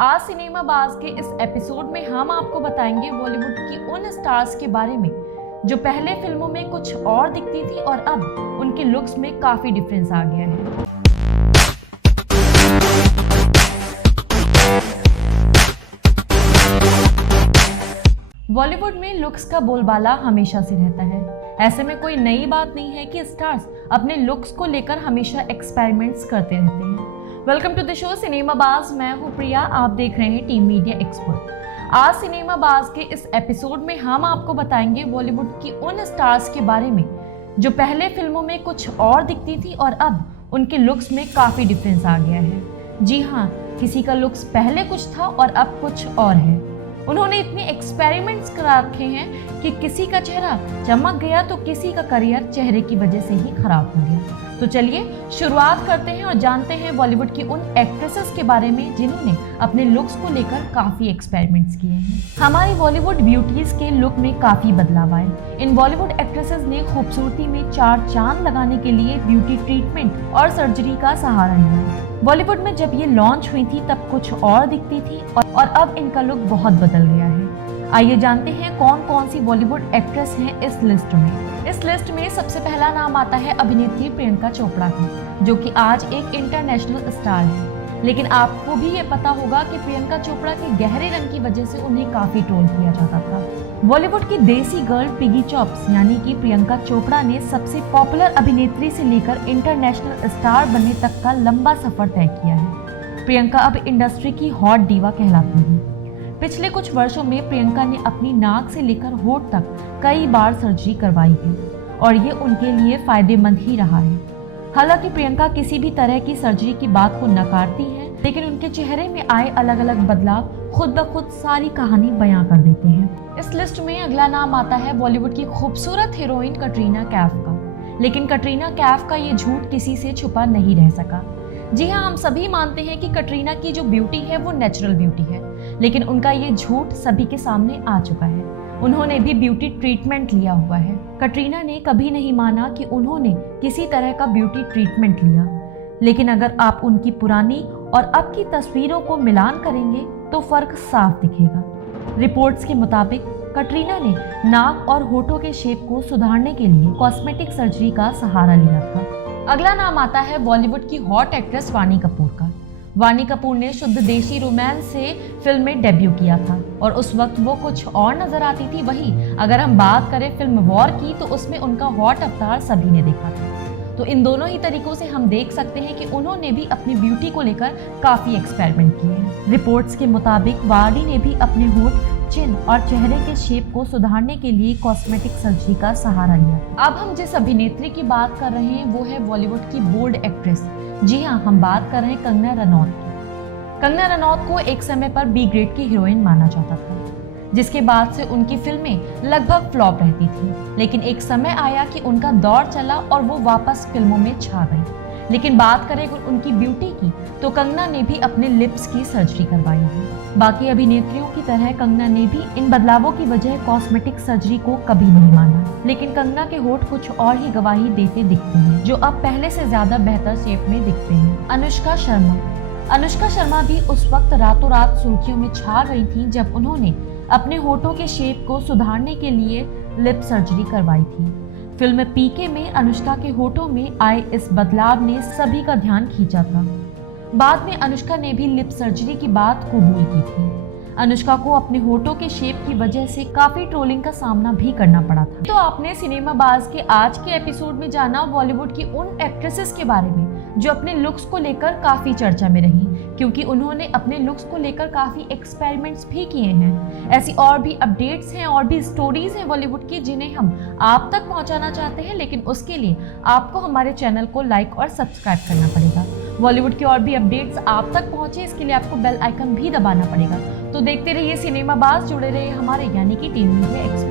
आज सिनेमा बाज के इस एपिसोड में हम आपको बताएंगे बॉलीवुड की उन स्टार्स के बारे में जो पहले फिल्मों में कुछ और दिखती थी और अब उनके लुक्स में काफी डिफरेंस आ गया है। बॉलीवुड में लुक्स का बोलबाला हमेशा से रहता है। ऐसे में कोई नई बात नहीं है कि स्टार्स अपने लुक्स को लेकर हमेशा एक्सपेरिमेंट्स करते रहते हैं। Welcome to the show cinema बाज। मैं हूं प्रिया, आप देख रहे हैं टीम मीडिया एक्सपर्ट। आज सिनेमा बाज के इस एपिसोड में हम आपको बताएंगे बॉलीवुड की उन स्टार्स के बारे में जो पहले फिल्मों में कुछ और दिखती थी और अब उनके लुक्स में काफ़ी डिफरेंस आ गया है। जी हाँ, किसी का लुक्स पहले कुछ था और अब कुछ और है। उन्होंने इतने एक्सपेरिमेंट्स करा रखे हैं कि किसी का चेहरा चमक गया तो किसी का करियर चेहरे की वजह से ही खराब हो गया। तो चलिए शुरुआत करते हैं और जानते हैं बॉलीवुड की उन एक्ट्रेसेस के बारे में जिन्होंने अपने लुक्स को लेकर काफ़ी एक्सपेरिमेंट्स किए हैं। हमारी बॉलीवुड ब्यूटीज के लुक में काफ़ी बदलाव आए। इन बॉलीवुड एक्ट्रेसेस ने खूबसूरती में चार चांद लगाने के लिए ब्यूटी ट्रीटमेंट और सर्जरी का सहारा लिया। बॉलीवुड में जब ये लॉन्च हुई थी तब कुछ और दिखती थी और अब इनका लुक बहुत बदल गया है। आइए जानते हैं कौन कौन सी बॉलीवुड एक्ट्रेस हैं इस लिस्ट में। इस लिस्ट में सबसे पहला नाम आता है अभिनेत्री प्रियंका चोपड़ा का, जो कि आज एक इंटरनेशनल स्टार है। लेकिन आपको भी ये पता होगा कि प्रियंका चोपड़ा के गहरे रंग की वजह से उन्हें काफी ट्रोल किया जाता था। बॉलीवुड की देसी गर्ल पिगी चॉप्स यानी कि प्रियंका चोपड़ा ने सबसे पॉपुलर अभिनेत्री से लेकर इंटरनेशनल स्टार बनने तक का लंबा सफर तय किया है। प्रियंका अब इंडस्ट्री की हॉट डीवा कहलाती है। पिछले कुछ वर्षों में प्रियंका ने अपनी नाक से लेकर होठ तक कई बार सर्जरी करवाई है और ये उनके लिए फायदेमंद ही रहा है। हालांकि प्रियंका किसी भी तरह की सर्जरी की बात को नकारती है, लेकिन उनके चेहरे में आए अलग अलग बदलाव खुद ब खुद सारी कहानी बयां कर देते हैं। इस लिस्ट में अगला नाम आता है बॉलीवुड की खूबसूरत हीरोइन कटरीना कैफ का। लेकिन कटरीना कैफ का ये झूठ किसी से छुपा नहीं रह सका। जी हाँ, हम सभी मानते हैं कि कटरीना की जो ब्यूटी है वो नेचुरल ब्यूटी है, लेकिन उनका ये झूठ सभी के सामने आ चुका है। उन्होंने भी ब्यूटी ट्रीटमेंट लिया हुआ है। कटरीना ने कभी नहीं माना कि उन्होंने किसी तरह का ब्यूटी ट्रीटमेंट लिया, लेकिन अगर आप उनकी पुरानी और अब की तस्वीरों को मिलान करेंगे तो फर्क साफ दिखेगा। रिपोर्ट्स के मुताबिक कटरीना ने नाक और होठों के शेप को सुधारने के लिए कॉस्मेटिक सर्जरी का सहारा लिया था। अगला नाम आता है बॉलीवुड की हॉट एक्ट्रेस वाणी कपूर का। वाणी कपूर ने शुद्ध देशी रोमांस से फिल्म में डेब्यू किया था और उस वक्त वो कुछ और नजर आती थी। वहीं अगर हम बात करें फिल्म वॉर की तो उसमें उनका हॉट अवतार सभी ने देखा था। तो इन दोनों ही तरीकों से हम देख सकते हैं कि उन्होंने भी अपनी ब्यूटी को लेकर काफी एक्सपेरिमेंट किए हैं। रिपोर्ट्स के मुताबिक वाणी ने भी अपने होठ, चिन और चेहरे के शेप को सुधारने के लिए कॉस्मेटिक सर्जरी का सहारा लिया। अब हम जिस अभिनेत्री की बात कर रहे हैं वो है बॉलीवुड की बोल्ड एक्ट्रेस। जी हाँ, हम बात कर रहे हैं कंगना रनौत की। कंगना रनौत को एक समय पर बी ग्रेड की हीरोइन माना जाता था, जिसके बाद से उनकी फिल्में लगभग फ्लॉप रहती थी। लेकिन एक समय आया कि उनका दौर चला और वो वापस फिल्मों में छा गई। लेकिन बात करें उनकी ब्यूटी की तो कंगना ने भी अपने लिप्स की सर्जरी करवाई है। बाकी अभिनेत्रियों की तरह कंगना ने भी इन बदलावों की वजह कॉस्मेटिक सर्जरी को कभी नहीं माना। लेकिन कंगना के होठ कुछ और ही गवाही देते दिखते हैं, जो अब पहले से ज्यादा बेहतर शेप में दिखते हैं। अनुष्का शर्मा भी उस वक्त रातों रात सुर्खियों में छा गई थी जब उन्होंने अपने होठों के शेप को सुधारने के लिए लिप सर्जरी करवाई थी। फिल्म पीके में अनुष्का के होठों में आए इस बदलाव ने सभी का ध्यान खींचा था। बाद में अनुष्का ने भी लिप सर्जरी की बात कबूल की थी। अनुष्का को अपने होठों के शेप की वजह से काफी ट्रोलिंग का सामना भी करना पड़ा था। तो आपने सिनेमा बाज के आज के एपिसोड में जाना बॉलीवुड की उन एक्ट्रेसेस के बारे में जो अपने लुक्स को लेकर काफी चर्चा में रही, क्योंकि उन्होंने अपने लुक्स को लेकर काफी एक्सपेरिमेंट्स भी किए हैं। ऐसी और भी अपडेट्स हैं और भी स्टोरीज हैं बॉलीवुड की जिन्हें हम आप तक पहुंचाना चाहते हैं, लेकिन उसके लिए आपको हमारे चैनल को लाइक और सब्सक्राइब करना पड़ेगा। बॉलीवुड की और भी अपडेट्स आप तक पहुंचे इसके लिए आपको बेल आइकन भी दबाना पड़ेगा। तो देखते रहिए सिनेमा बाज, जुड़े रहिए हमारे यानी कि टीम मीडिया एक्सपर्ट।